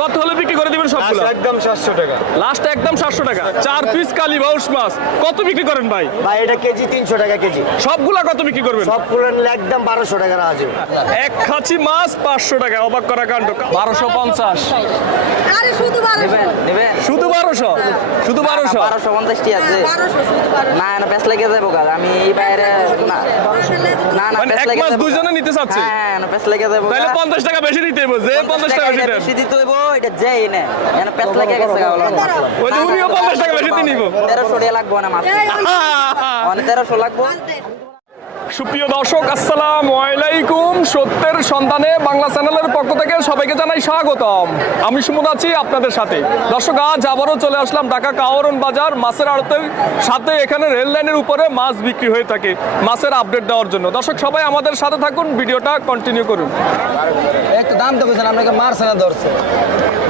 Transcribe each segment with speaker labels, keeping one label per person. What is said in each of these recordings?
Speaker 1: কত হলে বিক্রি করে দিবেন সবগুলো?
Speaker 2: একদম সাতশো টাকা।
Speaker 1: লাস্ট একদম সাতশো টাকা। চার পিস কালী বাউস মাছ। কত বিক্রি করেন ভাই?
Speaker 2: ভাই এটা কেজি তিনশো টাকা কেজি।
Speaker 1: সবগুলা কত বিক্রি করবেন?
Speaker 2: সব পুরো নিলে একদম বারোশো টাকা রাখা যাবে
Speaker 1: এক খাঁচি মাছ পাঁচশো টাকা অবাক করা কাণ্ড। বারোশো পঞ্চাশ।
Speaker 3: আরে শুধু বারোশো।
Speaker 4: নেবেন
Speaker 1: শুধু বারোশো? শুধু বারোশো?
Speaker 4: পঞ্চাশটি আছে।
Speaker 3: শুধু
Speaker 4: না না পেস লেগে যাব কাজ আমি এই বাইরে না না না
Speaker 1: মানে
Speaker 4: পেস
Speaker 1: এক মাস দুইজনে নিতে চাচ্ছে?
Speaker 4: হ্যাঁ হ্যাঁ পেস লেগে যাব
Speaker 1: তাহলে পঞ্চাশ টাকা বেশি দিতে হবে যে পঞ্চাশ টাকা বেশি
Speaker 4: দিতে হইব। এটা যেই নে। এখানে পেস লেগে গেছে গা বলো
Speaker 1: ওই যে উনিও পঞ্চাশ টাকা বেশি নিব।
Speaker 4: তেরোশো টাকা লাগবো না মাছ মানে তেরোশো লাগবো।
Speaker 1: সুপ্রিয় দর্শক আসসালাম আলাইকুম। সত্যের সন্ধানে বাংলা চ্যানেলের পক্ষ থেকে সবাইকে জানাই স্বাগতম। আমি সুমন আছি আপনাদের সাথে। দর্শক আজ আবারও চলে আসলাম ঢাকা কাওয়ারন বাজার মাছের আড়তের সাথে এখানে রেল লাইনের উপরে মাছ বিক্রি হয়ে থাকে মাছের আপডেট দেওয়ার জন্য। দর্শক সবাই আমাদের সাথে থাকুন ভিডিওটা কন্টিনিউ করুন।
Speaker 5: একটু দাম তো বুঝছেন আপনাকে মারছে না ধরছে।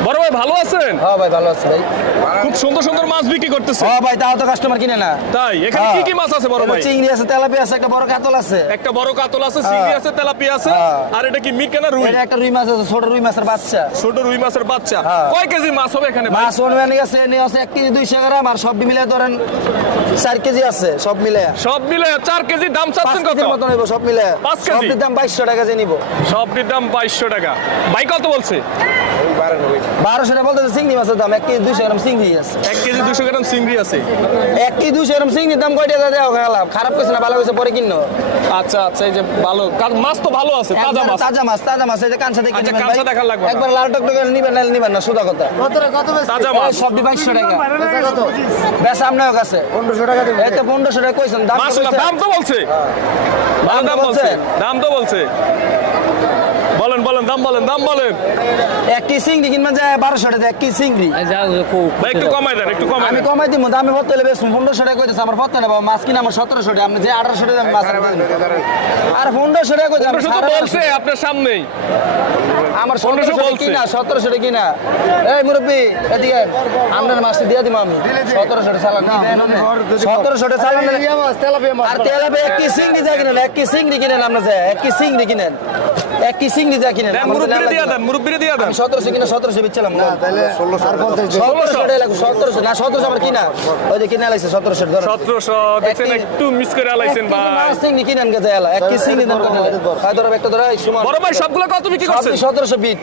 Speaker 1: বড় ভাই ভালো আছেন?
Speaker 5: হ্যাঁ ভাই ভালো আছে ভাই।
Speaker 1: খুব সুন্দর সুন্দর মাছ বিক্রি করতেছে
Speaker 5: হ্যাঁ ভাই তাও তো কাস্টমার কিনে না।
Speaker 1: তাই এখানে কি কি মাছ আছে বড় ভাই?
Speaker 5: চিংড়ি আছে তেলাপি আছে একটা বড় কাতল আছে।
Speaker 1: একটা বড় কাতল আছে চিংড়ি আছে তেলাপিয়া আছে
Speaker 5: হ্যাঁ।
Speaker 1: আর এটা কি মিট কেনা রুই?
Speaker 5: এটা একটা রুই মাছ আছে ছোট রুই মাছের বাচ্চা।
Speaker 1: ছোট রুই মাছের বাচ্চা।
Speaker 5: হ্যাঁ।
Speaker 1: কয় কেজি মাছ হবে এখানে
Speaker 5: মাছ ওনবে নিয়ে গেছে নিয়ে আছে এক কেজি দুইশো গ্রাম আর সব মিলে ধরেন চার কেজি আছে সব মিলে।
Speaker 1: সব মিলে চার কেজি দাম চাচ্ছেন কত?
Speaker 5: মতো নেব সব মিলে।
Speaker 1: পাঁচ কেজি?
Speaker 5: সবটির দাম বাইশশো টাকা যে নিবো।
Speaker 1: সবটির দাম বাইশশো টাকা। ভাই কত বলছে?
Speaker 5: বারোশো টাকা বলতে চিংড়ি মাছের দাম এক কেজি দুইশো গ্রাম চিংড়ি আছে।
Speaker 1: এক কেজি দুশো গ্রাম চিংড়ি আছে।
Speaker 5: এক কেজি দুইশো গ্রাম চিংড়ির দাম কয়টা গেলাম খারাপ করছে না ভালো হয়েছে পরে কিনো
Speaker 1: আচ্ছা আচ্ছা এই যে ভালো। কারণ মাছ তো ভালো আছে তাজা মাছ।
Speaker 5: তাজা মাছ তাজা মাছ এই যে কাঁচা দেখে
Speaker 1: আচ্ছা, কাঁচা লাগবে
Speaker 5: একবার লাল টকটকে নিবেন না নিবেন না সুদা কথা।
Speaker 1: তাজা মাছ।
Speaker 5: সব বাইশশো টাকা। বেশ আপনার কাছে
Speaker 2: পনেরোশো টাকা দেবেন
Speaker 5: এই তো পনেরোশো টাকা কইছেন দাম।
Speaker 1: দাম তো বলছে।
Speaker 5: দাম
Speaker 1: দাম
Speaker 5: তো
Speaker 1: বলছে
Speaker 5: বলছে।
Speaker 1: দাম তো বলছে। বলেন বলেন দাম বলেন দাম বলেন।
Speaker 5: এক কেজি চিংড়ি কিনবেন যায় বারোশো টাকা এক কেজি চিংড়ি?
Speaker 1: ভাই একটু কমাই দেন একটু কমাই
Speaker 5: আমি কমাই দিব দামে পড়তে হলে বেশ পনেরোশো টাকা কইতেছে আমার পড়তে নেব মাছ কিনা আমার সতেরোশো টাকা আপনি যে আঠারোশো টাকা মাছ আর আর পনেরোশো টাকা কইতে
Speaker 1: পনেরোশো বলছে আপনার সামনেই।
Speaker 5: আমার
Speaker 1: 1500
Speaker 5: সতেরোশো
Speaker 1: বলছে।
Speaker 5: কিনা সতেরোশো টাকা কিনা? এই মুরব্বী এদিকে আপনার মাছটা দিয়ে দিব আমি। সতেরোশো টাকা চালান সতেরোশো টাকা চালান আর তেলাপি এক কেজি চিংড়ি যা কিনেন এক কেজি চিংড়ি কিনেন আপনার যে এক কেজি চিংড়ি কিনেন? এক কেজি চিংড়ি যা কিনেন
Speaker 1: মুরব্বিরে দিয়ে দেন
Speaker 5: না।
Speaker 1: মুরব্বিরে দিয়ে দেন
Speaker 5: আমি সতেরোশো কিনা সতেরোশো বিচ্ছিলাম না
Speaker 2: ষোলোশো
Speaker 5: সতেরোশো টাকা লাগবে সতেরোশো না সতেরোশো আমার কিনা ওই যে কিনা লাগছে সতেরোশো ধরো
Speaker 1: সতেরোশো দেখছেন
Speaker 5: কেজি-
Speaker 1: একটু মিস করে
Speaker 5: কেজি
Speaker 1: ভাই
Speaker 5: চিংড়ি কিনেন গেছে এলা এক কেজি চিংড়ি দাম হয় ধরো একটা ধরো এই সুমান
Speaker 1: বড় ভাই সবগুলো কত বিক্রি করছেন
Speaker 5: সতেরোশো বিট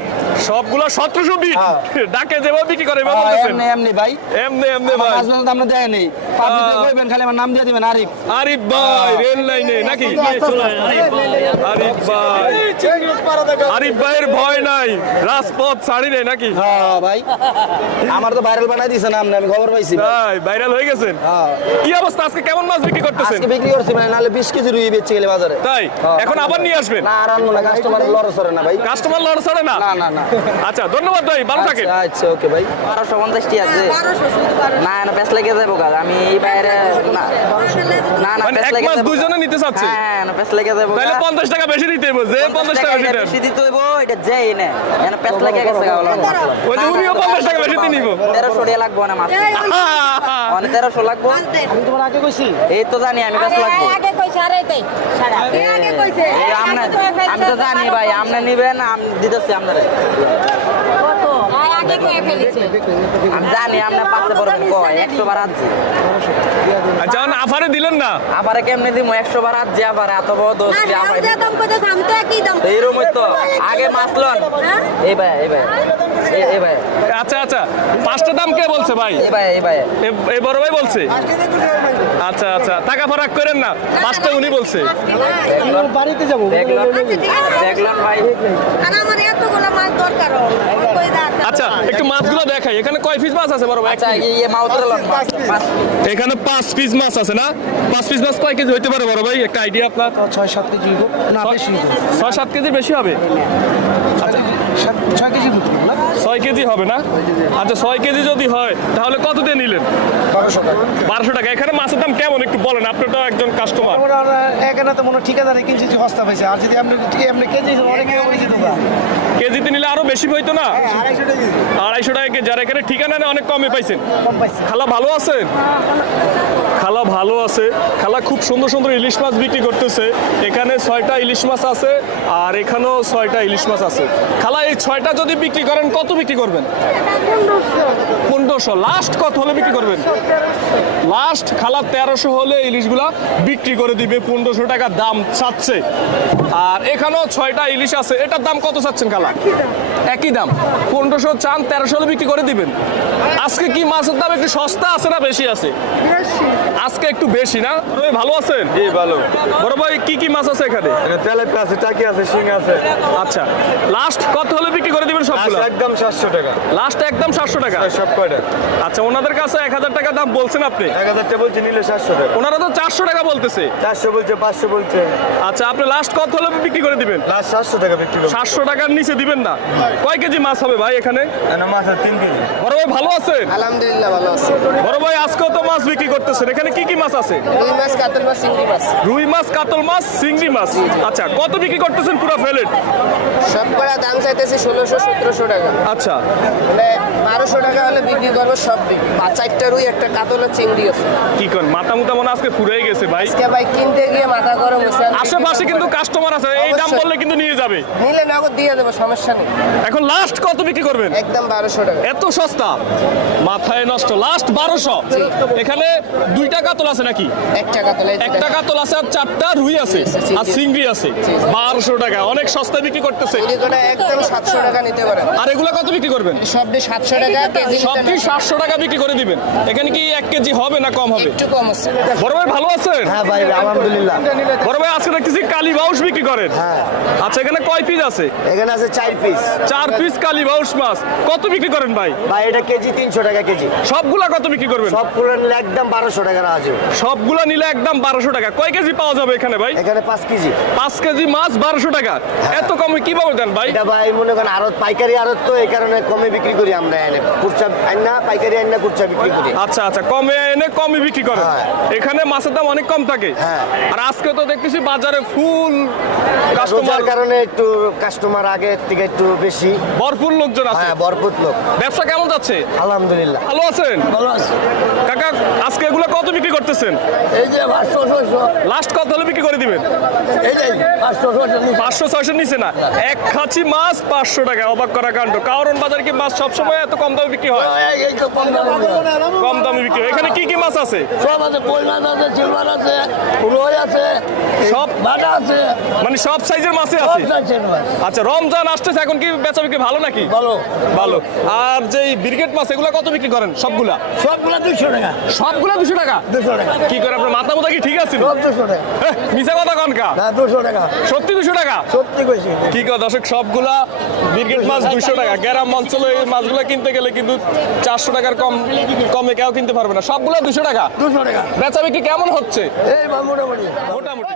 Speaker 1: সবগুলো সতেরোশো বিট
Speaker 5: হ্যাঁ।
Speaker 1: ডাকে যেভাবে বিক্রি করে বলতেছেন
Speaker 5: এমনি এমনি ভাই
Speaker 1: এমনি এমনি ভাই
Speaker 5: মাছ মাছ আমরা দেয় নেই পাবলিক
Speaker 1: হ্যাঁ।
Speaker 5: কইবেন খালি আমার নাম দিয়ে দিবেন আরিফ
Speaker 1: আরিফ ভাই রেল লাইনে নাকি আরিফ ভাই আরিফ ভাইয়ের ভয় নাই রাজপথ ছাড়ি নেই নাকি?
Speaker 5: হ্যাঁ ভাই আমার তো ভাইরাল বানাই দিছে নাম আমি খবর পাইছি ভাই।
Speaker 1: ভাইরাল হয়ে গেছেন?
Speaker 5: হ্যাঁ।
Speaker 1: কি অবস্থা আজকে কেমন মাছ বিক্রি করতেছেন?
Speaker 5: আজকে বিক্রি করছি মানে নাহলে বিশ কেজি রুই বেচে গেলে বাজারে।
Speaker 1: তাই?
Speaker 5: হ্যাঁ।
Speaker 1: এখন আবার নিয়ে আসবেন?
Speaker 5: না আর আনব না কাস্টমার লড় সরে না ভাই।
Speaker 1: কাস্টমার লড় ছাড়ে না?
Speaker 5: না না না।
Speaker 1: আচ্ছা ধন্যবাদ ভাই ভালো থাকেন।
Speaker 5: আচ্ছা আচ্ছা ওকে ভাই।
Speaker 4: বারোশো পঞ্চাশটি আছে।
Speaker 3: বারোশো শুধু বারোশো
Speaker 4: না না পেস লেগে যাব কাজ আমি এই বাইরে না না না
Speaker 1: মানে এক মাস দুইজনে নিতে চাচ্ছে?
Speaker 4: হ্যাঁ হ্যাঁ না পেস লেগে যাব
Speaker 1: তাহলে পঞ্চাশ টাকা বেশি দিতে হবে যে পঞ্চাশ টাকা বেশি
Speaker 4: বেশি দিতে হইব এটা যেই নে। এখানে পেস লেগে গেছে গা
Speaker 1: ওই যে উনিও পঞ্চাশ টাকা বেশি নিব।
Speaker 4: তেরোশো টাকা লাগবো না মাছ তেরোশো লাগবো।
Speaker 5: আমি তোমার আগে কইছি।
Speaker 4: এই তো জানি আমি পেস লাগবো।
Speaker 3: আগে কইছে আরে তাই আগে কইছে
Speaker 4: এই আমি তো জানি ভাই আপনি নিবেন আমি দিতেছি আপনারে
Speaker 3: আগে কয়ে ফেলেছে।
Speaker 4: আমি জানি আপনার পাশে পড়বেন কয়? বার
Speaker 1: আচ্ছা আফারে দিলেন না?
Speaker 4: আফারে কেমনে দিমু? একশো বার আজ যে আফারে এত বড় দোষ
Speaker 3: আফারে দাম? কত দাম তো একই দাম।
Speaker 4: তো। আগে মাছ লন।
Speaker 3: হ্যাঁ?
Speaker 4: এই ভাই এই ভাই।
Speaker 1: আচ্ছা আচ্ছা। পাঁচটা দাম কে বলছে ভাই?
Speaker 4: এই ভাই
Speaker 1: এ- বড় ভাই বলছে? আচ্ছা আচ্ছা। টাকা ফারাক করেন না। পাঁচটা উনি বলছে।
Speaker 5: বাড়িতে যাব।
Speaker 3: আচ্ছা
Speaker 1: আচ্ছা একটু মাছগুলো দেখাই। এখানে কয় পিস মাছ আছে বড় ভাই? এখানে পাঁচ পিস মাছ আছে না? পাঁচ পিস মাছ কয় কেজি হইতে পারে বড় ভাই? একটা আইডিয়া আপনার।
Speaker 5: ছয় সাত কেজি না বেশি
Speaker 1: ছয় সাত কেজি বেশি হবে?
Speaker 5: ছয় কেজি না
Speaker 1: ছয় কেজি হবে না? আচ্ছা ছয় কেজি যদি হয় তাহলে কত দিয়ে নিলেন?
Speaker 5: বারোশো টাকা।
Speaker 1: এখানে মাছের দাম কেমন? একটু বলেন আপনি তো একজন কাস্টমার
Speaker 5: এখানে তো মনে ঠিকাদারি কিনছি যে সস্তা পাইছে। আর যদি আপনি আপনি কেজি অনেক
Speaker 1: কেজিতে নিলে আরও বেশি হইতো না?
Speaker 5: আড়াইশো টাকা
Speaker 1: আড়াইশো টাকা কেজি। আর এখানে ঠিকানা নেই অনেক কমে পাইছেন। খালা ভালো আছেন? খালা ভালো আছে। খালা খুব সুন্দর সুন্দর ইলিশ মাছ বিক্রি করতেছে। এখানে ছয়টা ইলিশ মাছ আছে আর এখানেও ছয়টা ইলিশ মাছ আছে। খালা এই ছয়টা যদি বিক্রি করেন, কত বিক্রি করবেন? পনেরোশো। লাস্ট কত হলে বিক্রি করবেন? লাস্ট খালা তেরোশো হলে ইলিশগুলা বিক্রি করে দিবে। পনেরোশো টাকা দাম চাচ্ছে। আর এখানেও ছয়টা ইলিশ আছে। এটার দাম কত চাচ্ছেন খালা? একই দাম। পনেরোশো চান, তেরোশো হলে বিক্রি করে দিবেন। আজকে কি মাছের দাম একটু সস্তা আছে না বেশি আছে? আজকে একটু বেশি না? ভাই ভালো আছেন?
Speaker 6: জি ভালো।
Speaker 1: বড় ভাই কি কি মাছ আছে এখানে?
Speaker 6: তেলাপিয়া আছে টাকি আছে শিং আছে।
Speaker 1: আচ্ছা লাস্ট কত হলে বিক্রি করে দিবেন সবগুলো?
Speaker 6: আচ্ছা, একদম সাতশো টাকা।
Speaker 1: লাস্ট একদম সাতশো টাকা?
Speaker 6: সব কয়টা?
Speaker 1: আচ্ছা ওনাদের কাছে এক হাজার টাকা দাম বলছেন আপনি?
Speaker 6: এক হাজার টাকা বলছে নিলে সাতশো টাকা।
Speaker 1: ওনারা তো চারশো টাকা বলতেছে।
Speaker 6: চারশো বলছে পাঁচশো বলছে।
Speaker 1: আচ্ছা আপনি লাস্ট কত হলে বিক্রি করে দিবেন?
Speaker 6: লাস্ট সাতশো টাকা বিক্রি করব।
Speaker 1: সাতশো টাকার নিচে দিবেন না? কয় কেজি মাছ হবে ভাই এখানে
Speaker 6: মাছ আছে তিন কেজি।
Speaker 1: বড় ভাই ভালো আছেন?
Speaker 5: আলহামদুলিল্লাহ ভালো আছে।
Speaker 1: বড় ভাই আজকেও তো মাছ বিক্রি করতেছেন এখানে কি কি মাছ আছে?
Speaker 5: রুই মাছ কাতল মাছ চিংড়ি মাছ।
Speaker 1: রুই মাছ কাতল মাছ চিংড়ি মাছ। আচ্ছা কত বিক্রি করতেছেন পুরো ফেলেট
Speaker 5: সব করা দাম চাইতেছি ষোলোশো সতেরোশো টাকা।
Speaker 1: আচ্ছা।
Speaker 5: মানে বারোশো টাকা হলে বিক্রি করব সব বিক্রি। চারটা রুই একটা কাতল আর চিংড়ি আছে।
Speaker 1: কি করেন? মাথা মুতা মনে আজকে ফুরাই গেছে ভাই।
Speaker 5: আজকে ভাই কিনতে গিয়ে মাথা গরম হয়েছে।
Speaker 1: আশেপাশে কিন্তু কাস্টমার আছে বললে কিন্তু নিয়ে যাবে।
Speaker 5: নিলে নগদ দিয়ে দেবো সমস্যা নেই।
Speaker 1: এখন লাস্ট কত বিক্রি করবেন?
Speaker 5: একদম বারোশো টাকা।
Speaker 1: এত সস্তা? মাথায় নষ্ট। লাস্ট বারোশো। এখানে দুইটা কাতল আছে নাকি?
Speaker 5: একটা কাতল এই যে
Speaker 1: একটা
Speaker 5: দেখেন।
Speaker 1: কাতল আছে আর চারটা রুই আছে আর। চিংড়ি আছে। বারোশো টাকা। অনেক সস্তায় বিক্রি করতেছে।
Speaker 5: একদম সাতশো টাকা নিতে পারেন।
Speaker 1: আর এগুলো কত বিক্রি করবেন?
Speaker 5: সবটি সাতশো টাকা কেজি
Speaker 1: সবটি। সাতশো টাকা বিক্রি করে দিবেন। এখানে কি এক কেজি হবে না কম হবে?
Speaker 5: একটু কম আছে।
Speaker 1: বড় ভাই ভালো আছেন?
Speaker 2: হ্যাঁ ভাই আলহামদুলিল্লাহ।
Speaker 1: বড় ভাই আজকে দেখতেছি কালী বাউস বিক্রি করেন।
Speaker 2: হ্যাঁ।
Speaker 1: আচ্ছা এখানে কয় পিস আছে?
Speaker 2: এখানে আছে চার পিস
Speaker 1: চার পিস কালী বাউস মাছ। কত বিক্রি করেন ভাই?
Speaker 2: ভাই এটা কেজি তিনশো টাকা কেজি।
Speaker 1: সবগুলা কত বিক্রি করবেন?
Speaker 2: সব নিলে একদম বারোশো টাকা আছে
Speaker 1: সবগুলা নিলে একদম বারোশো টাকা। কয় কেজি পাওয়া যাবে এখানে ভাই?
Speaker 2: এখানে পাঁচ কেজি।
Speaker 1: পাঁচ কেজি মাছ বারোশো টাকা। এত কমে কীভাবে দেন ভাই?
Speaker 2: এটা ভাই মনে করেন আড়ত পাইকারি আড়ত তো এই কারণে কমে বিক্রি করি আমরা এনে। কুরচা আইনা পাইকারি আইনা কুরচা বিক্রি করি।
Speaker 1: আচ্ছা আচ্ছা কমে এনে কমে বিক্রি করেন।
Speaker 2: হ্যাঁ।
Speaker 1: এখানে মাছের দাম অনেক কম থাকে।
Speaker 2: হ্যাঁ।
Speaker 1: আর আজকে তো দেখতেছি বাজারে ফুল কাস্টমার
Speaker 2: রোজার কারণে একটু কাস্টমার আগে থেকে একটু বেশি।
Speaker 1: ভরপুর লোকজন আছে?
Speaker 2: হ্যাঁ বরপুত লোক।
Speaker 1: ব্যবসা কেমন যাচ্ছে?
Speaker 2: আলহামদুলিল্লাহ।
Speaker 1: ভালো আছেন?
Speaker 5: ভালো আছে।
Speaker 1: কাকা আজকে এগুলো কত বিক্রি করতেছেন?
Speaker 5: এই যে পাঁচশো ছয়শো।
Speaker 1: লাস্ট কত হলে বিক্রি করে দিবেন?
Speaker 5: এই যে পাঁচশো ছয়শো
Speaker 1: পাঁচশো ছয়শো নিচে না? এক খাঁচি মাছ পাঁচশো টাকা অবাক করা কাণ্ড। কারণ বাজারে কি মাছ সবসময় এত কম দামে বিক্রি হয়?
Speaker 5: এই তো কম দাম
Speaker 1: বিক্রি হয়। এখানে কি কি মাছ আছে?
Speaker 5: সব আছে কই মাছ আছে সিলভার আছে রুই আছে
Speaker 1: সব
Speaker 5: বাটা আছে।
Speaker 1: মানে সব সাইজের মাছই আছে। আচ্ছা রমজান আসতেছে এখন কি বেচা বিক্রি ভালো নাকি?
Speaker 5: ভালো।
Speaker 1: ভালো। আর যে ব্রিগেড মাছ এগুলো কত বিক্রি করেন সবগুলা?
Speaker 5: সবগুলা দুশো টাকা।
Speaker 1: সবগুলা দুশো টাকা?
Speaker 5: দুশো টাকা।
Speaker 1: কি করে আপনার মাথা মোতা কি ঠিক আছে?
Speaker 5: দুশো টাকা।
Speaker 1: মিশা কথা কনকা
Speaker 5: না দুশো টাকা।
Speaker 1: সত্যি দুশো টাকা?
Speaker 5: সত্যি কইছি।
Speaker 1: কি কথা দর্শক সবগুলা ব্রিগেড মাছ দুশো টাকা। গ্রাম অঞ্চলে এই মাছগুলো কিনতে গেলে কিন্তু চারশো টাকার কম কমে কেউ কিনতে পারবে না। সবগুলা দুশো টাকা?
Speaker 5: দুশো টাকা।
Speaker 1: বেচা বিক্রি কেমন হচ্ছে?
Speaker 5: এই মোটামুটি।
Speaker 1: মোটামুটি।